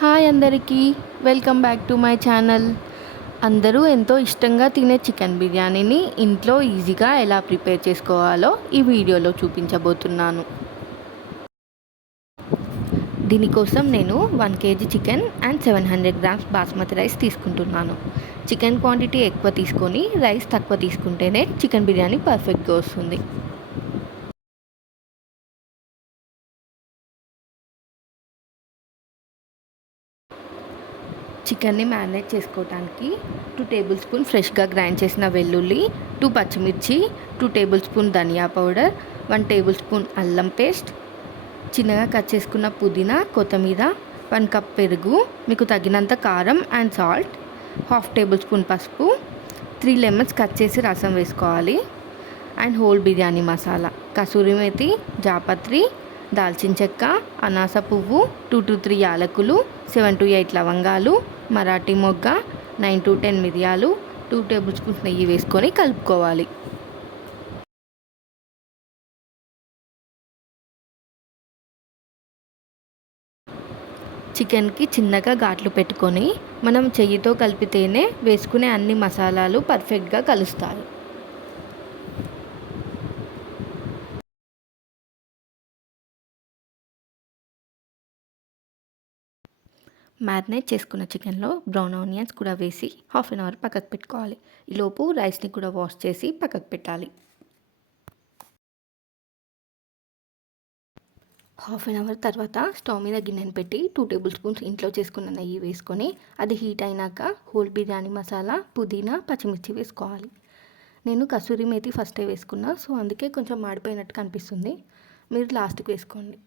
Hi అందరికీ, welcome back to my channel. అందరూ ఎంతో ఇష్టంగా తినే చికెన్ బిర్యానీని ఇంట్లో ఈజీగా ఎలా ప్రిపేర్ చేసుకోవాలో ఈ వీడియోలో చూపించబోతున్నాను. దీనికోసం నేను 1 kg chicken and 700 grams basmati rice తీసుకుంటున్నాను. చికెన్ క్వాంటిటీ ఎక్కువ తీసుకొని రైస్ తక్కువ తీసుకుంటేనే చికెన్ బిర్యానీ పర్ఫెక్ట్గా వస్తుంది. చికెన్ని మ్యారినేట్ చేసుకోవడానికి 2 టేబుల్ స్పూన్ ఫ్రెష్గా గ్రైండ్ చేసిన వెల్లుల్లి, 2 పచ్చిమిర్చి, 2 టేబుల్ స్పూన్ ధనియా పౌడర్, 1 టేబుల్ స్పూన్ అల్లం పేస్ట్, చిన్నగా కట్ చేసుకున్న పుదీనా, కొత్తిమీర, 1 కప్ పెరుగు, మీకు తగినంత కారం అండ్ సాల్ట్, 1/2 టేబుల్ స్పూన్ పసుపు, 3 లెమన్స్ కట్ చేసి రసం వేసుకోవాలి. అండ్ హోల్ బిర్యానీ మసాలా, కసూరి మేతి, జాపత్రి, దాల్చిన చెక్క, అనాస పువ్వు, 2 to 3 యాలకులు, 7 to 8 లవంగాలు, మరాఠీ మొగ్గ, 9 to 10 మిరియాలు, 2 టేబుల్ స్పూన్స్ నెయ్యి వేసుకొని కలుపుకోవాలి. చికెన్కి చిన్నగా ఘాట్లు పెట్టుకొని మనం చెయ్యితో కలిపితేనే వేసుకునే అన్ని మసాలాలు పర్ఫెక్ట్గా కలుస్తాయి. మ్యారినేట్ చేసుకున్న చికెన్లో బ్రౌన్ ఆనియన్స్ కూడా వేసి 1/2 అవర్ పక్కకు పెట్టుకోవాలి. ఈలోపు రైస్ని కూడా వాష్ చేసి పక్కకు పెట్టాలి. 1/2 అవర్ తర్వాత స్టవ్ మీద గిన్నెను పెట్టి 2 టేబుల్ స్పూన్స్ ఇంట్లో చేసుకున్న నెయ్యి వేసుకొని అది హీట్ అయినాక హోల్ బిర్యానీ మసాలా, పుదీనా, పచ్చిమిర్చి వేసుకోవాలి. నేను కసూరి మేతి ఫస్టే వేసుకున్నా, సో అందుకే కొంచెం మాడిపోయినట్టు కనిపిస్తుంది. మీరు లాస్ట్కి వేసుకోండి.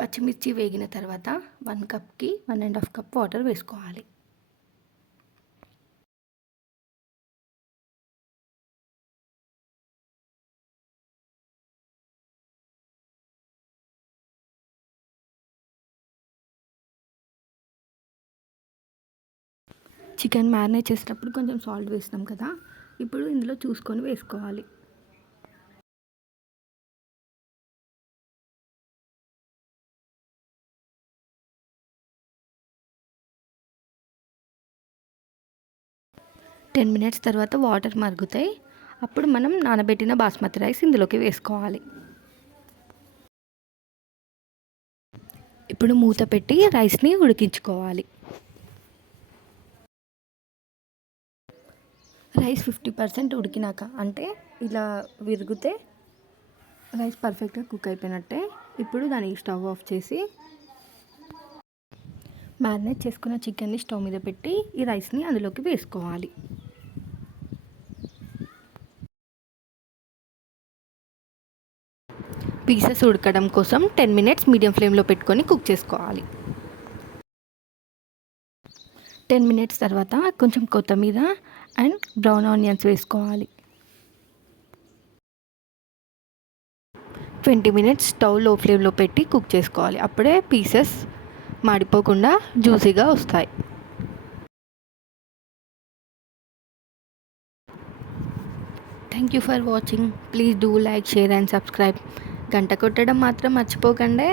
పచ్చిమిర్చి వేగిన తర్వాత 1 కప్కి 1.5 కప్ వాటర్ వేసుకోవాలి. చికెన్ మ్యారినేట్ చేసేటప్పుడు కొంచెం సాల్ట్ వేసినాం కదా, ఇప్పుడు ఇందులో చూసుకొని వేసుకోవాలి. టెన్ మినిట్స్ తర్వాత వాటర్ మరుగుతాయి. అప్పుడు మనం నానబెట్టిన బాస్మతి రైస్ ఇందులోకి వేసుకోవాలి. ఇప్పుడు మూత పెట్టి రైస్ని ఉడికించుకోవాలి. రైస్ 50% ఉడికినాక, అంటే ఇలా విరిగితే రైస్ పర్ఫెక్ట్గా కుక్ అయిపోయినట్టే. ఇప్పుడు దానికి స్టవ్ ఆఫ్ చేసి మ్యారినేట్ చేసుకున్న చికెన్ని స్టవ్ మీద పెట్టి ఈ రైస్ని అందులోకి వేసుకోవాలి. పీసెస్ ఉడకడం కోసం 10 మినిట్స్ మీడియం ఫ్లేమ్లో పెట్టుకొని కుక్ చేసుకోవాలి. 10 మినిట్స్ తర్వాత కొంచెం కొత్తిమీర అండ్ బ్రౌన్ ఆనియన్స్ వేసుకోవాలి. 20 మినిట్స్ స్టవ్ లో ఫ్లేమ్లో పెట్టి కుక్ చేసుకోవాలి. అప్పుడే పీసెస్ మాడిపోకుండా జ్యూసీగా వస్తాయి. Thank you for watching. Please do like, share and subscribe. గంట కొట్టడం మాత్రం మర్చిపోకండి.